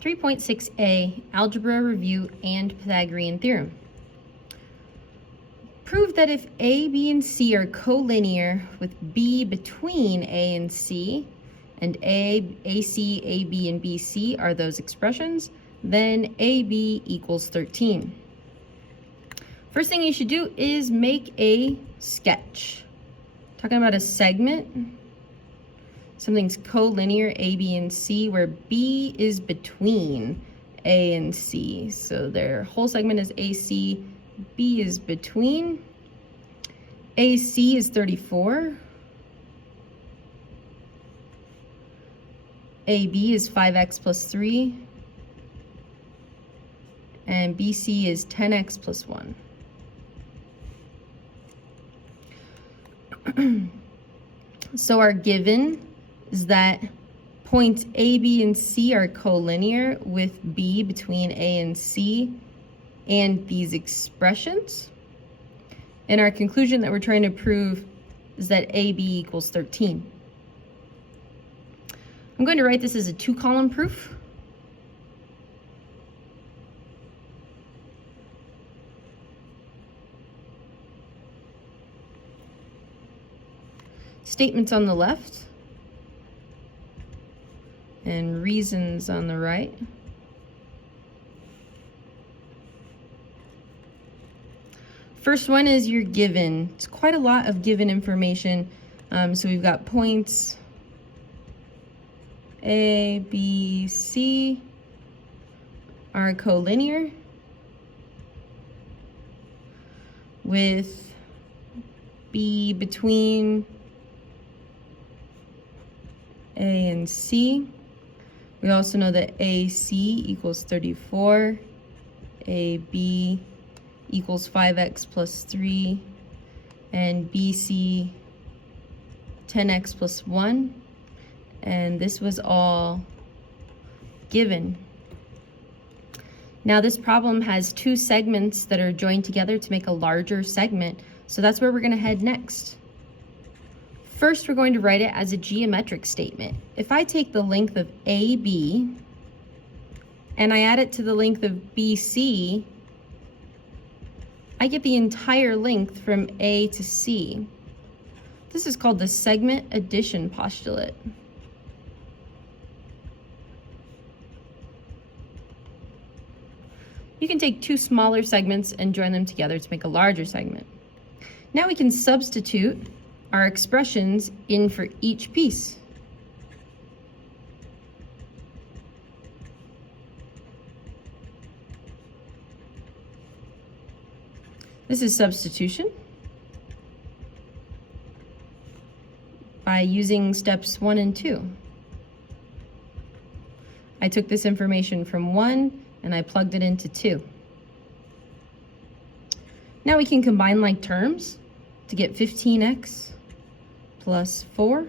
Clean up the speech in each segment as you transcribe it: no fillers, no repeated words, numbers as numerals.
3.6a, Algebra Review and Pythagorean Theorem. Prove that if A, B, and C are collinear with B between A and C, and AC, AB, and BC are those expressions, then AB equals 13. First thing you should do is make a sketch. Talking about a segment. Something's collinear, A, B, and C, where B is between A and C. So their whole segment is AC, B is between. AC is 34. AB is 5x plus 3. And BC is 10x plus 1. So our given is that points A, B, and C are collinear with B between A and C and these expressions. And our conclusion that we're trying to prove is that AB equals 13. I'm going to write this as a 2-column proof. Statements on the left and reasons on the right. First one is your given. It's quite a lot of given information. So we've got points A, B, C are collinear with B between A and C. We also know that AC equals 34, AB equals 5x plus 3, and BC 10x plus 1. And this was all given. Now this problem has two segments that are joined together to make a larger segment. So that's where we're going to head next. First, we're going to write it as a geometric statement. If I take the length of AB and I add it to the length of BC, I get the entire length from A to C. This is called the segment addition postulate. You can take two smaller segments and join them together to make a larger segment. Now we can substitute our expressions in for each piece. This is substitution by using steps 1 and 2. I took this information from 1 and I plugged it into 2. Now we can combine like terms to get 15x plus 4.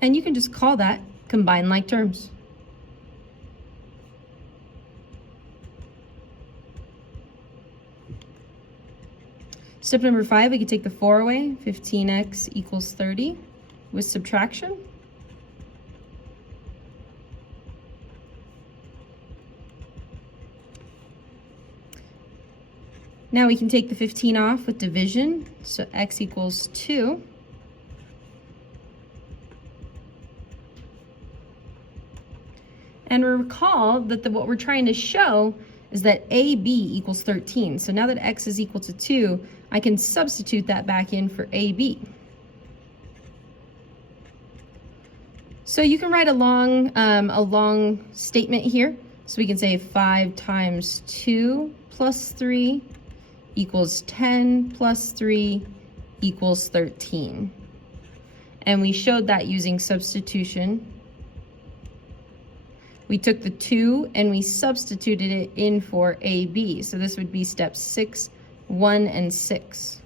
And you can just call that combine like terms. Step number 5, we can take the 4 away. 15x equals 30 with subtraction. Now we can take the 15 off with division, so x equals 2. And recall that what we're trying to show is that AB equals 13. So now that x is equal to 2, I can substitute that back in for AB. So you can write a long statement here. So we can say 5 times 2 plus 3 equals 10 plus 3 equals 13. And we showed that using substitution. We took the 2 and we substituted it in for AB. So this would be steps 6, 1, and 6.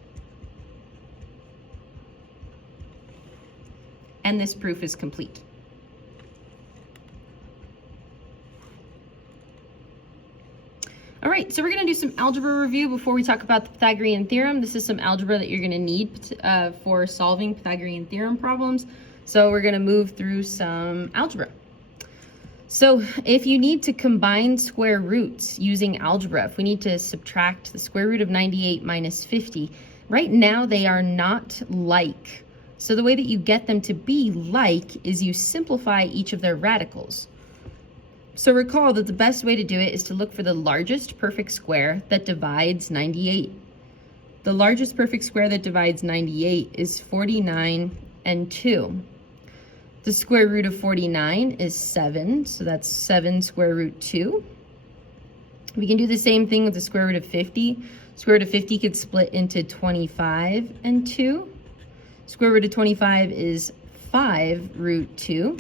And this proof is complete. All right, so we're going to do some algebra review before we talk about the Pythagorean theorem. This is some algebra that you're going to need for solving Pythagorean theorem problems. So we're going to move through some algebra. So if you need to combine square roots using algebra, if we need to subtract the square root of 98 minus 50, right now they are not like. So the way that you get them to be like is you simplify each of their radicals. So recall that the best way to do it is to look for the largest perfect square that divides 98. The largest perfect square that divides 98 is 49 and 2. The square root of 49 is 7, so that's 7 square root 2. We can do the same thing with the square root of 50. Square root of 50 could split into 25 and 2. Square root of 25 is 5 root 2.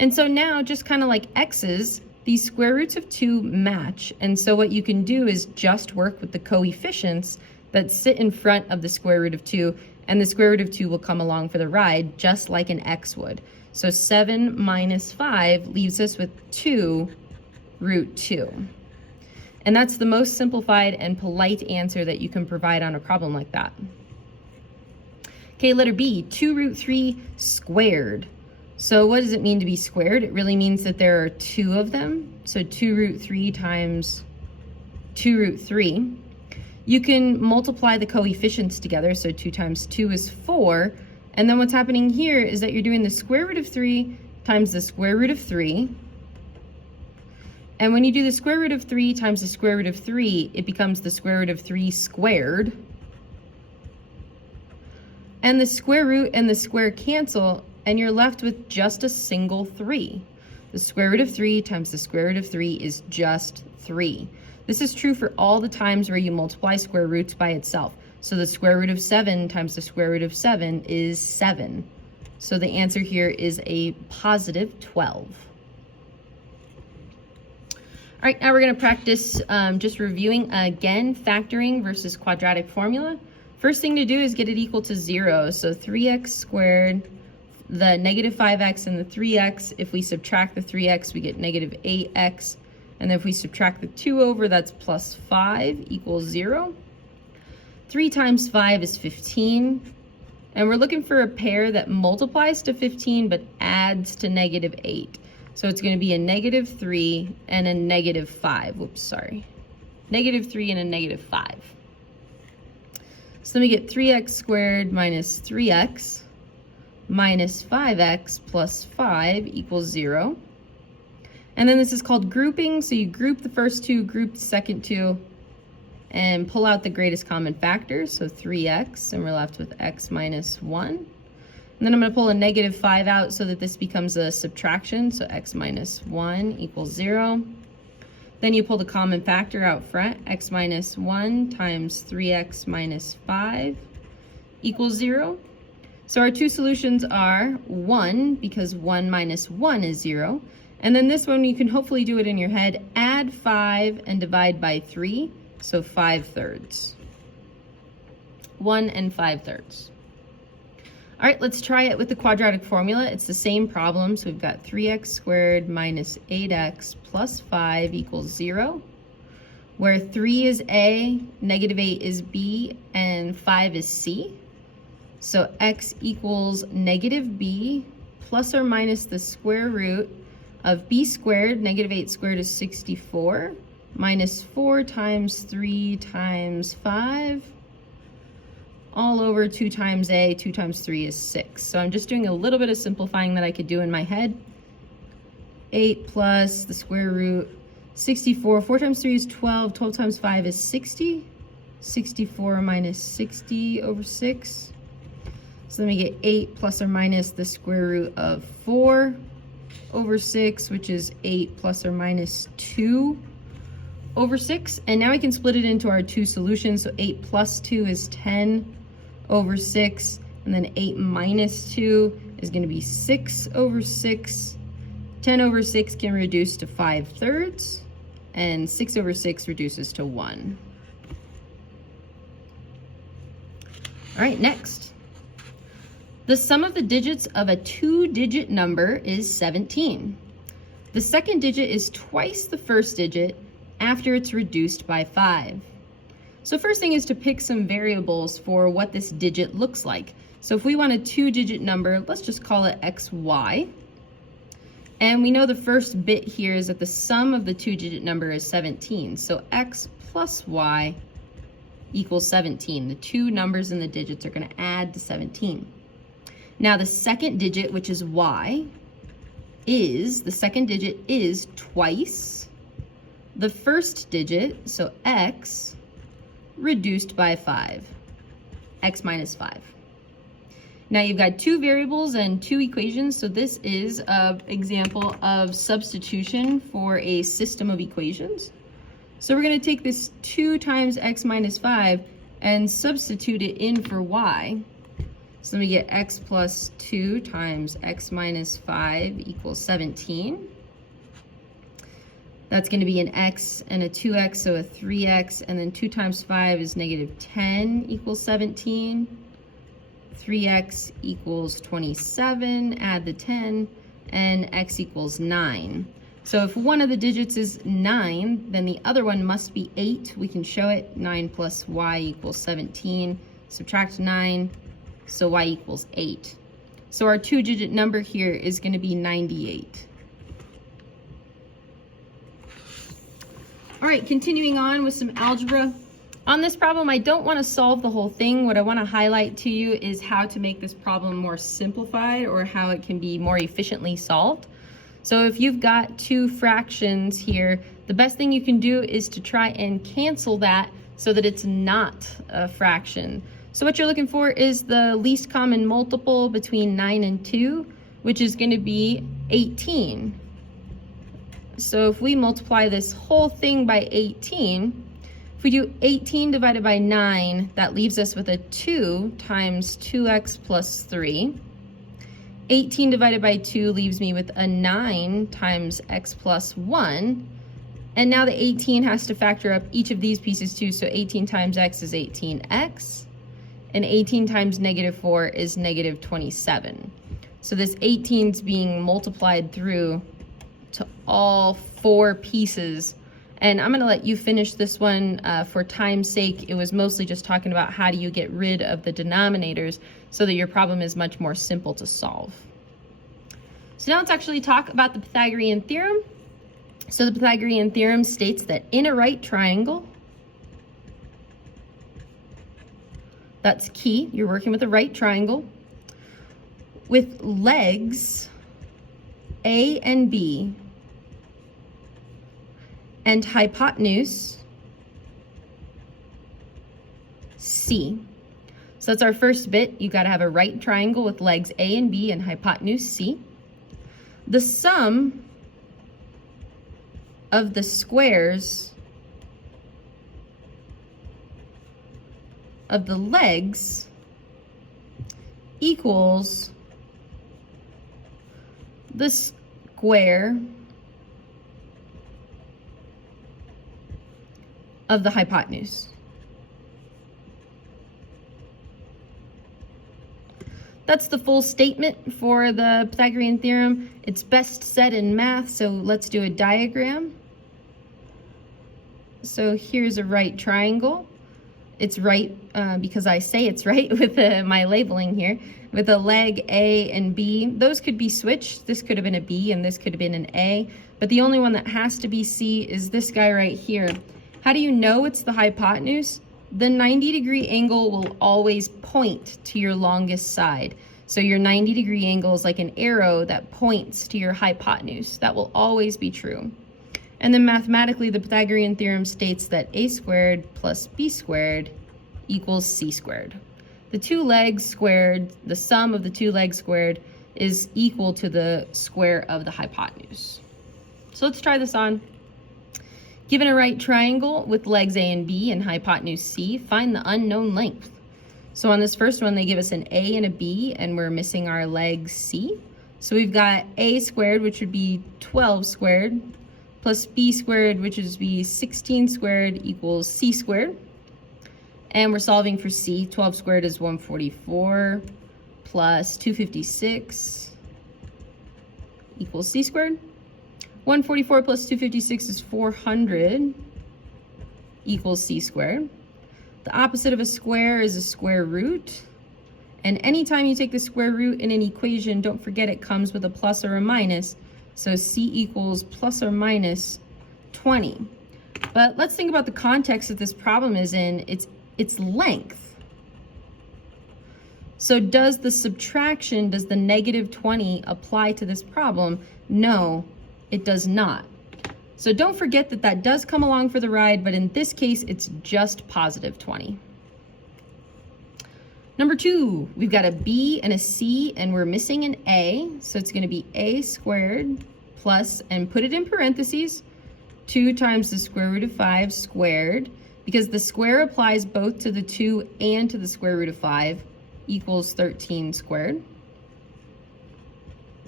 And so now, just kind of like x's, these square roots of 2 match. And so what you can do is just work with the coefficients that sit in front of the square root of 2, and the square root of 2 will come along for the ride just like an x would. So 7 minus 5 leaves us with 2 root 2. And that's the most simplified and polite answer that you can provide on a problem like that. Okay, letter B, 2 root 3 squared. So what does it mean to be squared? It really means that there are 2 of them. So 2 root 3 times 2 root 3. You can multiply the coefficients together. So 2 times 2 is 4. And then what's happening here is that you're doing the square root of 3 times the square root of 3. And when you do the square root of 3 times the square root of 3, it becomes the square root of 3 squared. And the square root and the square cancel, and you're left with just a single 3. The square root of 3 times the square root of 3 is just 3. This is true for all the times where you multiply square roots by itself. So the square root of 7 times the square root of 7 is 7. So the answer here is a positive 12. All right, now we're going to practice just reviewing again, factoring versus quadratic formula. First thing to do is get it equal to 0. So 3x squared, the negative 5x and the 3x. If we subtract the 3x, we get negative 8x. And then if we subtract the 2 over, that's plus 5 equals 0. 3 times 5 is 15. And we're looking for a pair that multiplies to 15 but adds to negative 8. So it's going to be a negative 3 and a negative 5. Whoops, sorry. Negative 3 and a negative 5. So then we get 3x squared minus 3x minus 5x plus 5 equals 0. And then this is called grouping. So you group the first two, group the second two, and pull out the greatest common factor. So 3x, and we're left with x minus 1. And then I'm going to pull a negative 5 out so that this becomes a subtraction. So x minus 1 equals 0. Then you pull the common factor out front. X minus 1 times 3x minus 5 equals 0. So our two solutions are 1, because 1 minus 1 is 0. And then this one, you can hopefully do it in your head. Add 5 and divide by 3. So 5/3. 1 and 5/3. All right, let's try it with the quadratic formula. It's the same problem. So we've got 3x squared minus 8x plus 5 equals 0, where 3 is A, negative 8 is B, and 5 is C. So x equals negative b plus or minus the square root of b squared, negative 8 squared is 64, minus 4 times 3 times 5, all over 2 times a, 2 times 3 is 6. So I'm just doing a little bit of simplifying that I could do in my head. 8 plus the square root, 64, 4 times 3 is 12, 12 times 5 is 60, 64 minus 60 over 6. So then we get 8 plus or minus the square root of 4 over 6, which is 8 plus or minus 2 over 6. And now we can split it into our two solutions. So 8 plus 2 is 10 over 6. And then 8 minus 2 is going to be 6 over 6. 10 over 6 can reduce to 5/3. And 6 over 6 reduces to 1. All right, next. The sum of the digits of a 2-digit number is 17. The second digit is twice the first digit after it's reduced by 5. So first thing is to pick some variables for what this digit looks like. So if we want a 2-digit number, let's just call it xy. And we know the first bit here is that the sum of the two-digit number is 17. So x plus y equals 17. The two numbers in the digits are going to add to 17. Now the second digit, which is y, is twice the first digit, so x, reduced by 5, x minus 5. Now you've got two variables and two equations, so this is an example of substitution for a system of equations. So we're going to take this 2 times x minus 5 and substitute it in for y. So then we get x plus 2 times x minus 5 equals 17. That's going to be an x and a 2x, so a 3x, and then 2 times 5 is negative 10 equals 17. 3x equals 27, add the 10, and x equals 9. So if one of the digits is 9, then the other one must be 8. We can show it. 9 plus y equals 17. Subtract 9, so y equals 8. So our two-digit number here is going to be 98. All right, continuing on with some algebra. On this problem, I don't want to solve the whole thing. What I want to highlight to you is how to make this problem more simplified, or how it can be more efficiently solved. So if you've got two fractions here, the best thing you can do is to try and cancel that so that it's not a fraction. So what you're looking for is the least common multiple between 9 and 2, which is going to be 18. So if we multiply this whole thing by 18, if we do 18 divided by 9, that leaves us with a 2 times 2x plus 3. 18 divided by 2 leaves me with a 9 times x plus 1. And now the 18 has to factor up each of these pieces too, so 18 times x is 18x, and 18 times negative 4 is negative 27. So this 18 is being multiplied through to all four pieces. And I'm going to let you finish this one for time's sake. It was mostly just talking about how do you get rid of the denominators so that your problem is much more simple to solve. So now let's actually talk about the Pythagorean theorem. So the Pythagorean theorem states that in a right triangle, that's key, you're working with a right triangle, with legs A and B, and hypotenuse C. So that's our first bit. You've got to have a right triangle with legs A and B and hypotenuse C. The sum of the squares of the legs equals the square of the hypotenuse. That's the full statement for the Pythagorean theorem. It's best said in math, so let's do a diagram. So here's a right triangle. It's right because I say it's right with my labeling here, with a leg A and B. Those could be switched. This could have been a B and this could have been an A, but the only one that has to be C is this guy right here. How do you know it's the hypotenuse? The 90-degree angle will always point to your longest side. So your 90-degree angle is like an arrow that points to your hypotenuse. That will always be true. And then mathematically, the Pythagorean theorem states that a squared plus b squared equals c squared. The two legs squared, the sum of the two legs squared, is equal to the square of the hypotenuse. So let's try this on. Given a right triangle with legs A and B and hypotenuse C, find the unknown length. So on this first one, they give us an A and a B, and we're missing our leg C. So we've got A squared, which would be 12 squared, plus B squared, which would be 16 squared, equals C squared. And we're solving for C. 12 squared is 144, plus 256 equals C squared. 144 plus 256 is 400 equals c squared. The opposite of a square is a square root. And anytime you take the square root in an equation, don't forget it comes with a plus or a minus. So C equals plus or minus 20. But let's think about the context that this problem is in. It's length. So does the subtraction, does the negative 20 apply to this problem? No, it does not. So don't forget that that does come along for the ride, but in this case, it's just positive 20. Number 2, we've got a B and a C, and we're missing an A. So it's going to be A squared plus, and put it in parentheses, 2 times the square root of 5 squared, because the square applies both to the 2 and to the square root of 5, equals 13 squared.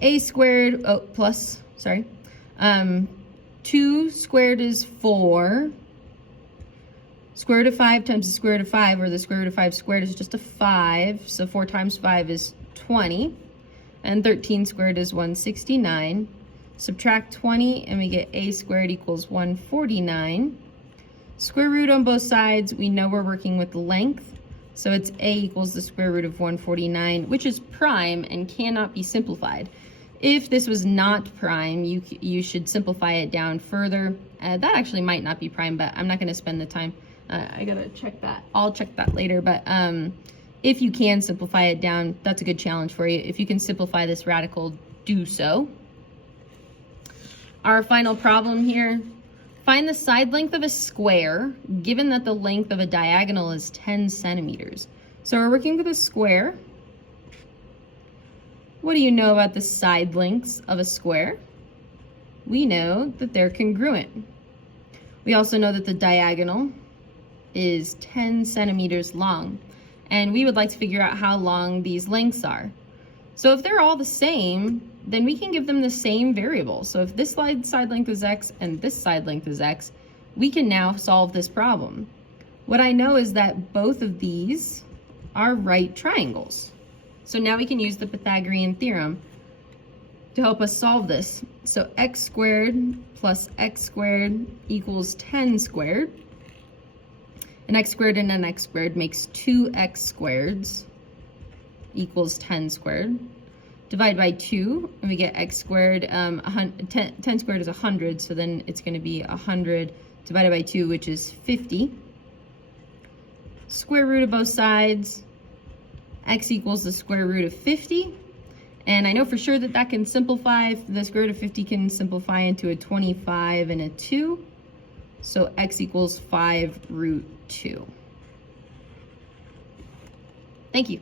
A squared, plus, sorry. 2 squared is 4. Square root of 5 times the square root of 5, or the square root of 5 squared, is just a 5. So 4 times 5 is 20. And 13 squared is 169. Subtract 20, and we get A squared equals 149. Square root on both sides, we know we're working with length. So it's A equals the square root of 149, which is prime and cannot be simplified. If this was not prime, you should simplify it down further. That actually might not be prime, but I'm not going to spend the time. I gotta check that. I'll check that later, but if you can simplify it down, that's a good challenge for you. If you can simplify this radical, do so. Our final problem here, find the side length of a square, given that the length of a diagonal is 10 centimeters. So we're working with a square. What do you know about the side lengths of a square? We know that they're congruent. We also know that the diagonal is 10 centimeters long, and we would like to figure out how long these lengths are. So if they're all the same, then we can give them the same variable. So if this side length is x and this side length is x, we can now solve this problem. What I know is that both of these are right triangles. So now we can use the Pythagorean theorem to help us solve this. So x squared plus x squared equals 10 squared. An x squared and an x squared makes 2x squareds equals 10 squared. Divide by 2, and we get x squared. 10 squared is 100, so then it's going to be 100 divided by 2, which is 50. Square root of both sides. X equals the square root of 50. And I know for sure that that can simplify. The square root of 50 can simplify into a 25 and a 2. So x equals 5 root 2. Thank you.